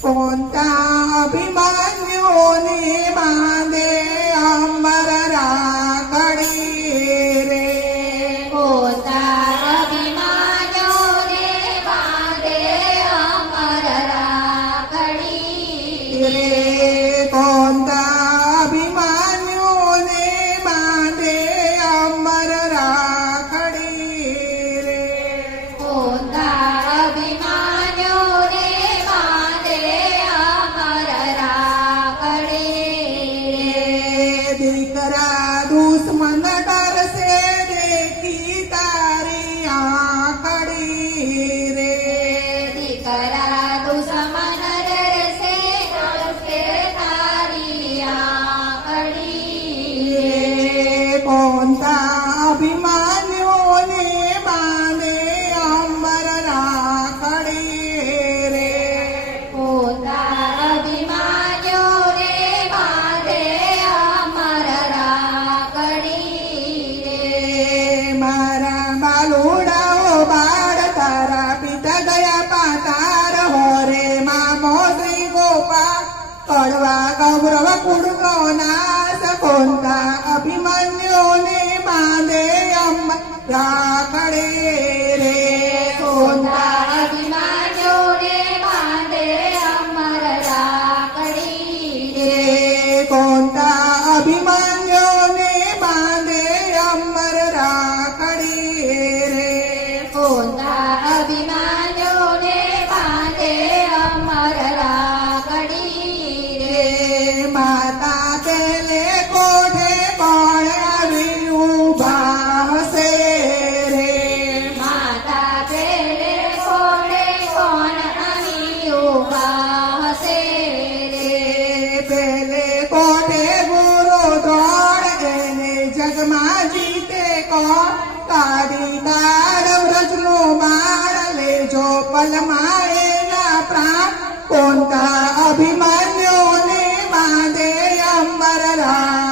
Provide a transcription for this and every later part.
પોતા અભિમાન્યોને બાંધે અમર રાખડી રે પોતા અભિમાન્યોને બાંધે અમર રાખડી રે કોણતા અભિમન્યુને બાંધે અમ જીતે કોણ? તારી તારવ રજનો બાળ લેજો પલમાળેલા પ્રાણ. કોણતા અભિમાન્યોને બાંધે અંબરરા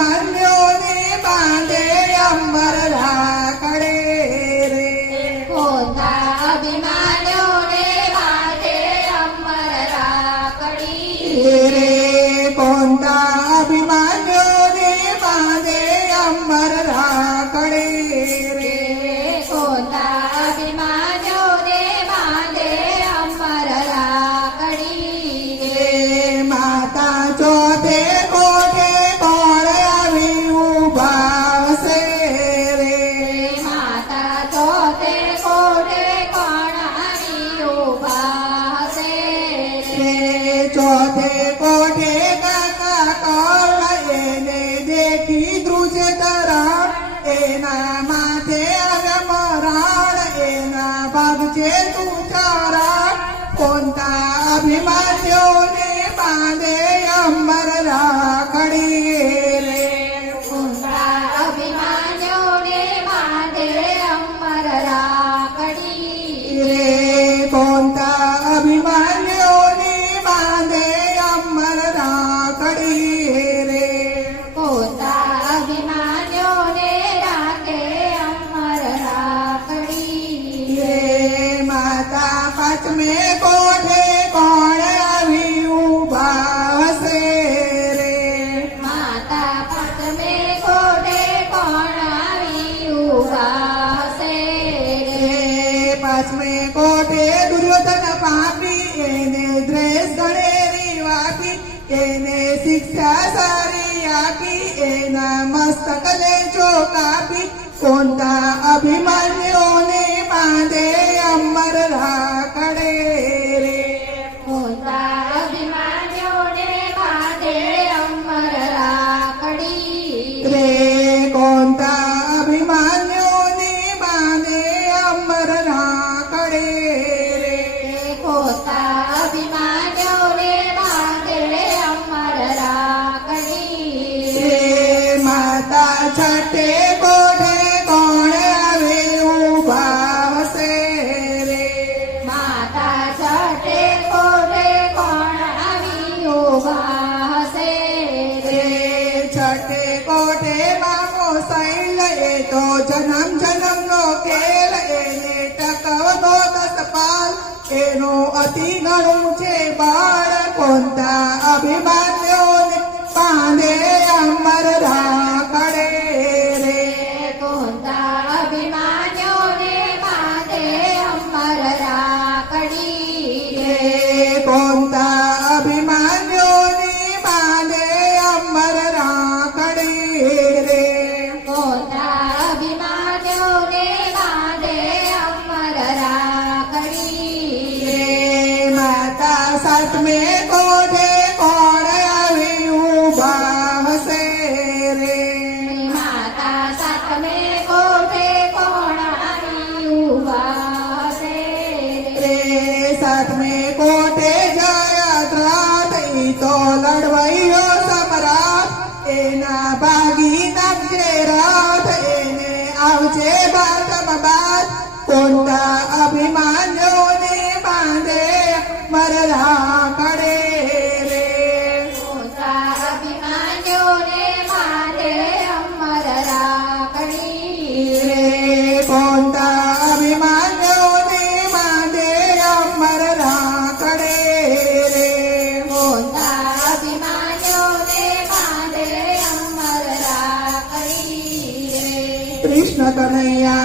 മഞ്ഞോനെ പാതേ അമ്മര જે તું તારા કોનતા અભિમાન્યોને બાંધે અંબર રાખડી. શિક્ષા સારી આપી એના મસ્તકને જો કાપી કોણતા અભિમાન્યોને બાંધે અમર રાજ તો જન્મ જન્મ નો ખેલ એને ટકવતો તસપાલ એનો અતિ ગણું છે બાળ કોનતા અભિમાન્યો પાંદે અમર રામ கணையா